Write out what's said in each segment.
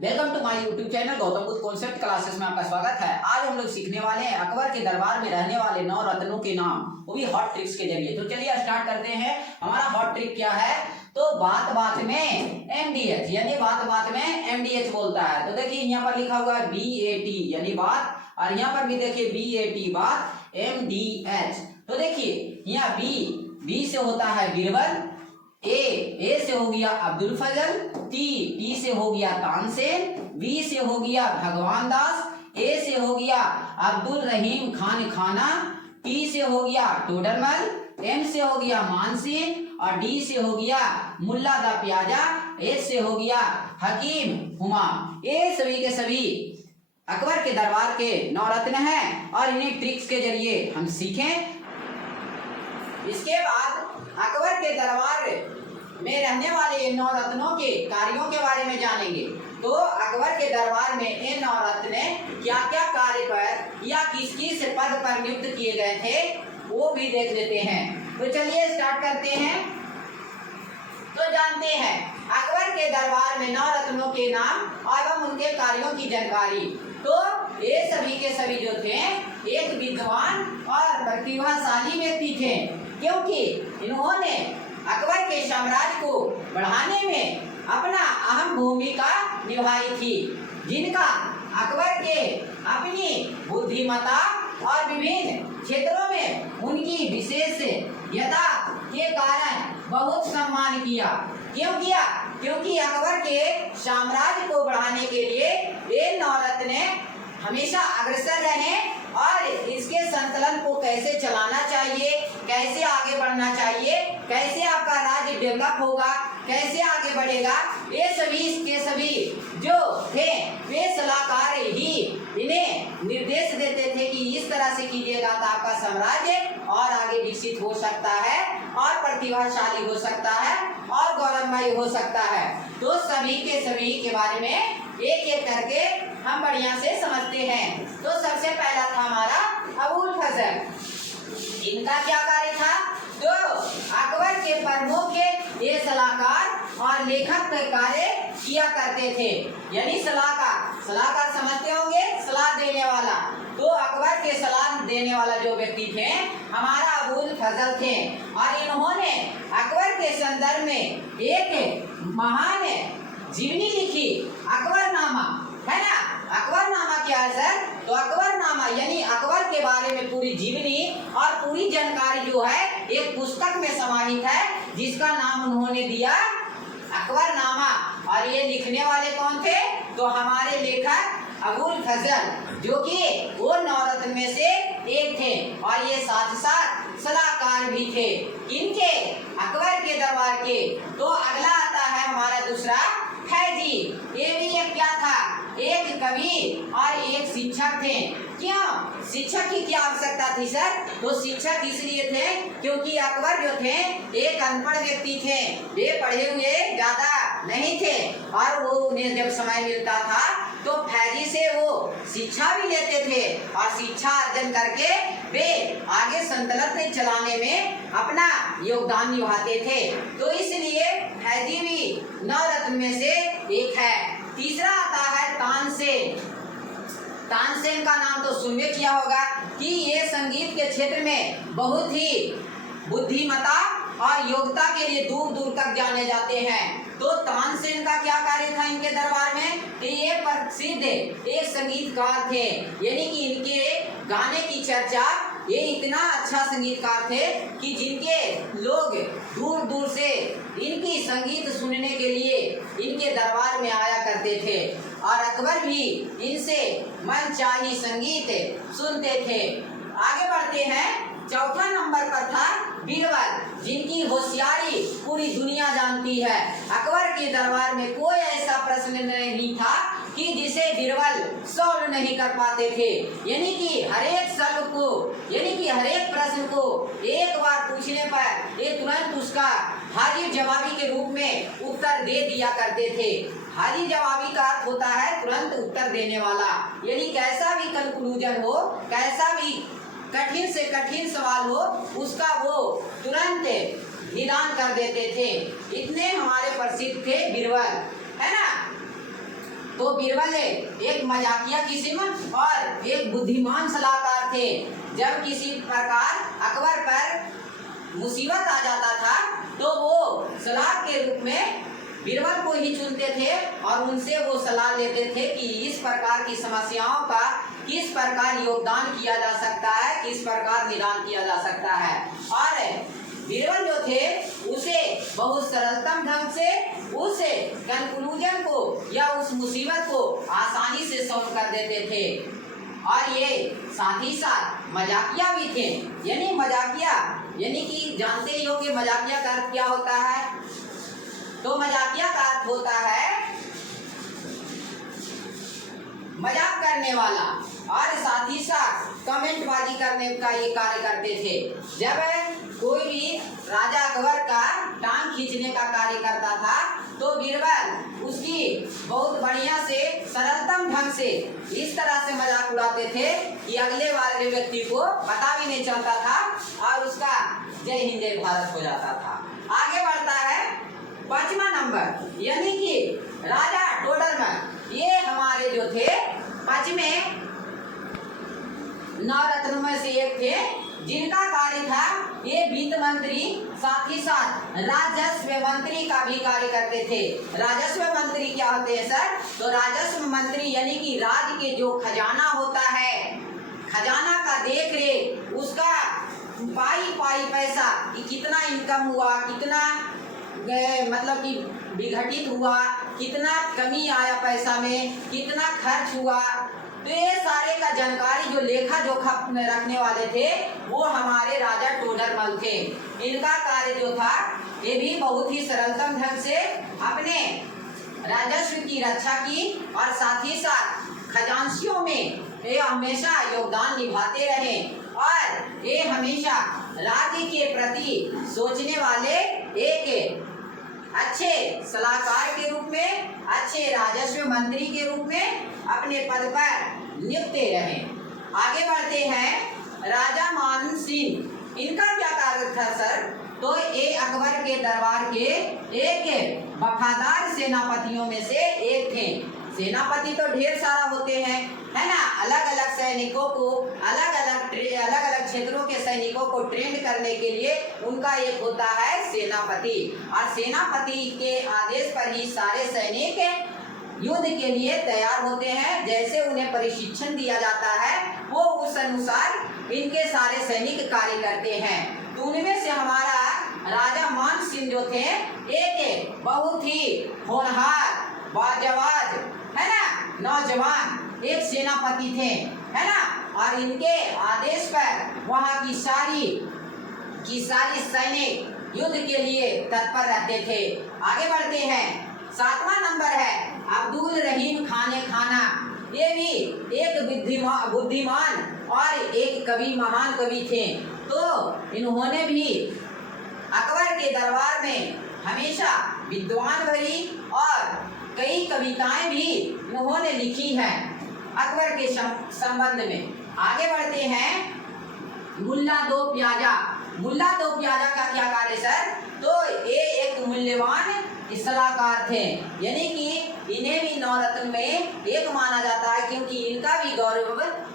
Welcome to my YouTube channel Gautam Buddha concept classes में आपका स्वागत है। आज हम लोग सीखने वाले हैं अकबर के दरबार में रहने वाले 9 रत्नों के नाम, वो भी हॉट ट्रिक्स के जरिए। तो चलिए स्टार्ट करते हैं। हमारा हॉट ट्रिक क्या है? तो बात बात में MDH, यानी बात बात में MDH बोलता है। तो देखिए यहाँ पर लिखा हुआ है BAT यानी बात, और यहाँ पर भी देखिए BAT बात, MDH। तो देखिए यहाँ B से होता है बीरबल, ए से हो गया अब्दुल फजल, टी से हो गया तानसेन, बी से हो गया भगवान दास, ए से हो गया अब्दुल रहीम खान खाना, टी से हो गया टोडरमल, एम से हो गया मानसिंह, और डी से हो गया मुल्ला दा प्याजा, एच से हो गया हकीम हुमा। ये सभी के सभी अकबर के दरबार के 9 रत्न हैं और इन्हीं ट्रिक्स के जरिए हम सीखें। इसके बाद अकबर के दरबार में रहने वाले 9 रत्नों के कार्यों के बारे में जानेंगे। तो अकबर के दरबार में ये 9 रत्न क्या क्या कार्य पर या किस किस पद पर नियुक्त किए गए थे वो भी देख लेते हैं। तो चलिए स्टार्ट करते हैं। तो जानते हैं अकबर के दरबार में 9 रत्नों के नाम एवं उनके कार्यों की जानकारी। तो ये सभी के सभी जो थे एक विद्वान और प्रतिभाशाली व्यक्ति थे, क्योंकि इन्होंने अकबर के साम्राज्य को बढ़ाने में अपना अहम भूमिका निभाई थी, जिनका अकबर के अपनी बुद्धिमत्ता और विभिन्न क्षेत्रों में उनकी विशेषज्ञता के कारण बहुत सम्मान किया। क्यों किया? क्योंकि अकबर के साम्राज्य को बढ़ाने के लिए ये 9 रत्न हमेशा अग्रसर रहे और इसके संतुलन को कैसे चलाना चाहिए, कैसे आगे बढ़ना चाहिए, कैसे आपका राज्य डेवलप होगा, कैसे आगे बढ़ेगा, ये सभी के सभी जो थे वे सलाहकार ही इन्हें निर्देश देते थे कि इस तरह से कीजिएगा तो आपका साम्राज्य और आगे विकसित हो सकता है और प्रतिभाशाली हो सकता है और गौरवमय हो सकता है। तो सभी के बारे में एक एक करके हम बढ़िया से समझते हैं। तो सबसे पहला था हमारा अबुल फजल। इनका क्या कार्य था? तो अकबर के प्रमुख ये सलाहकार और लेखक का कार्य किया करते थे, यानी सलाहकार समझते होंगे, सलाह देने वाला। तो अकबर के सलाह देने वाला जो व्यक्ति थे हमारा अबुल फजल थे, और इन्होंने अकबर के संदर्भ में एक महान जीवनी लिखी, अकबरनामा, है ना। अकबरनामा क्या है सर? तो अकबरनामा यानी अकबर के बारे में पूरी जीवनी और पूरी जानकारी जो है एक पुस्तक में समाहित है, जिसका नाम उन्होंने दिया अकबरनामा। और ये लिखने वाले कौन थे? तो हमारे लेखक अबुल फजल, जो कि वो 9 रत्न में से एक थे, और ये साथ साथ सलाहकार भी थे इनके अकबर के दरबार के। तो अगला आता है हमारा दूसरा फैजी। ये भी एक क्या था? एक कवि और एक शिक्षक थे। क्यों? शिक्षक की क्या आवश्यकता थी सर? तो शिक्षक इसलिए थे क्योंकि अकबर जो थे एक अनपढ़ व्यक्ति थे, वे पढ़े हुए ज्यादा नहीं थे, और वो उन्हें जब समय मिलता था तो फैजी से वो शिक्षा भी लेते थे और शिक्षा अर्जन करके वे आगे सल्तनत चलाने में अपना योगदान निभाते थे। तो इसलिए फैजी भी 9 रत्न में से एक है। तीसरा आता है तानसेन। तानसेन का नाम तो सुनने किया होगा कि ये संगीत के क्षेत्र में बहुत ही बुद्धिमत्ता और योग्यता के लिए दूर दूर तक जाने जाते हैं। तो तानसेन का क्या कार्य था इनके दरबार में? ये प्रसिद्ध एक संगीतकार थे, यानी कि इनके गाने की चर्चा, ये इतना अच्छा संगीतकार थे कि जिनके लोग दूर दूर से इनकी संगीत सुनने के लिए इनके दरबार में आया करते थे, और अकबर भी इनसे मनचाही संगीत सुनते थे। आगे बढ़ते हैं। चौथा नंबर पर था बीरबल, जिनकी होशियारी पूरी दुनिया जानती है। अकबर के दरबार में कोई ऐसा प्रश्न नहीं था कि जिसे बीरबल सॉल्व नहीं कर पाते थे, यानी कि हर एक प्रश्न को एक बार पूछने पर ये तुरंत उसका हाजिर जवाबी के रूप में उत्तर दे दिया करते थे। हाजिर जवाबी का अर्थ होता है तुरंत उत्तर देने वाला, यानी कैसा भी कंक्लूजन हो, कैसा भी कठिन से कठिन सवाल हो, उसका वो तुरंत निदान कर देते थे। इतने हमारे प्रसिद्ध थे बीरबल, है ना। तो बीरबल एक मजाकिया किस्म और एक बुद्धिमान सलाहकार थे। जब किसी प्रकार अकबर पर मुसीबत आ जाता था तो वो सलाह के रूप में बीरबल को ही चुनते थे और उनसे वो सलाह लेते थे कि इस प्रकार की समस्याओं का किस प्रकार योगदान किया जा सकता है, किस प्रकार निदान किया जा सकता है। और बीरबल जो थे उसे बहुत सरलतम ढंग से उस कंक्लूजन को या उस मुसीबत को आसानी से सॉल्व कर देते थे। और ये साथ ही साथ मजाकिया भी थे। यानी मजाकिया यानी कि जानते ही हो कि मजाकिया का अर्थ क्या होता है। तो मजाकिया का अर्थ होता है मजाक करने वाला और साथ ही साथ कमेंटबाजी करने का ये कार्य करते थे। जब कोई भी राजा अकबर का टांग खींचने का कार्य करता था तो बीरबल उसकी बहुत बढ़िया से सरलतम ढंग से इस तरह से मजाक उड़ाते थे कि अगले वाले व्यक्ति को पता भी नहीं चलता था और उसका जय हिंद जय भारत हो जाता था। आगे बढ़ता है 5वां नंबर यानी कि राजा टोडरमल। ये हमारे जो थे 5वें नवरत्नों में से एक थे जिनका कार्य था ये वित्त मंत्री साथ ही साथ राजस्व मंत्री का भी कार्य करते थे। राजस्व मंत्री क्या होते हैं सर? तो राजस्व मंत्री यानी कि राज्य के जो खजाना होता है, खजाना का देख रेख, उसका पाई पाई पैसा कि कितना इनकम हुआ, कितना मतलब कि विघटित हुआ, कितना कमी आया पैसा में, कितना खर्च हुआ, तो ये सारे का जानकारी जो लेखा जोखा रखने वाले थे वो हमारे राजा टोडरमल थे। इनका कार्य जो था ये भी बहुत ही सरलतम ढंग से अपने राजस्व की रक्षा की और साथ ही साथ खजांचियों में ये हमेशा योगदान निभाते रहे और ये हमेशा राज्य के प्रति सोचने वाले एक अच्छे सलाहकार के रूप में, अच्छे राजस्व मंत्री के रूप में अपने पद पर नियुक्त रहे। आगे बढ़ते हैं राजा मान सिंह। इनका क्या कार्य था सर? तो ये अकबर के दरबार के एक वफादार सेनापतियों में से एक थे। सेनापति तो ढेर सारा होते हैं, है ना। अलग अलग सैनिकों को अलग अलग क्षेत्रों के सैनिकों को ट्रेन करने के लिए उनका एक होता है सेनापति और सेनापति के आदेश पर ही सारे सैनिक युद्ध के लिए तैयार होते हैं। जैसे उन्हें प्रशिक्षण दिया जाता है वो उस अनुसार इनके सारे सैनिक कार्य करते हैं। तो उनमें से हमारा राजा मान सिंह जो थे एक बहुत ही होनहार बाजवाज, है ना, नौजवान एक सेनापति थे, है ना। और इनके आदेश पर वहाँ की सारी सैनिक युद्ध के लिए तत्पर रहते थे। आगे बढ़ते हैं 7वां नंबर है अब्दुल रहीम खाने खाना। ये भी एक बुद्धिमान और एक कवि, महान कवि थे। तो इन्होंने भी अकबर के दरबार में हमेशा विद्वान भरी और कई कविताएं भी इन्होंने लिखी हैं अकबर के संबंध में। आगे बढ़ते हैं मुल्ला दो प्याजा। मुल्ला दो प्याजा का क्या कार्य सर? तो ये एक मूल्यवान सलाहकार थे, यानी कि इन्हें भी नवरत्न में एक माना जाता है क्योंकि इनका भी गौरव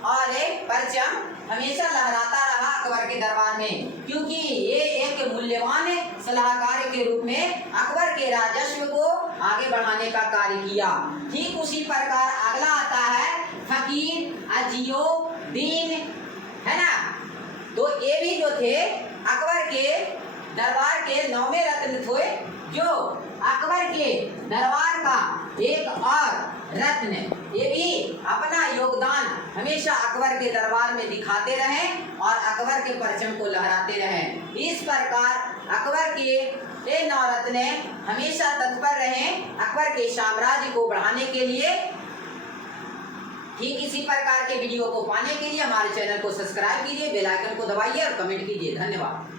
और परचम हमेशा लहराता रहा अकबर के दरबार में, क्योंकि ये एक मूल्यवान सलाहकार के रूप में अकबर के राजस्व को आगे बढ़ाने का कार्य किया। ठीक उसी प्रकार अगला आता है फकीर अजीउद्दीन, है ना। तो ये भी जो थे अकबर के दरबार के 9वें रत्न थे, जो अकबर के दरबार का एक और रत्न। ये भी अपना योगदान हमेशा अकबर के दरबार में दिखाते रहे और अकबर के परचम को लहराते रहे। इस प्रकार अकबर के ये नवरत्न हमेशा तत्पर रहे अकबर के साम्राज्य को बढ़ाने के लिए। ठीक इसी प्रकार के वीडियो को पाने के लिए हमारे चैनल को सब्सक्राइब कीजिए, बेल आइकन को दबाइए और कमेंट कीजिए। धन्यवाद।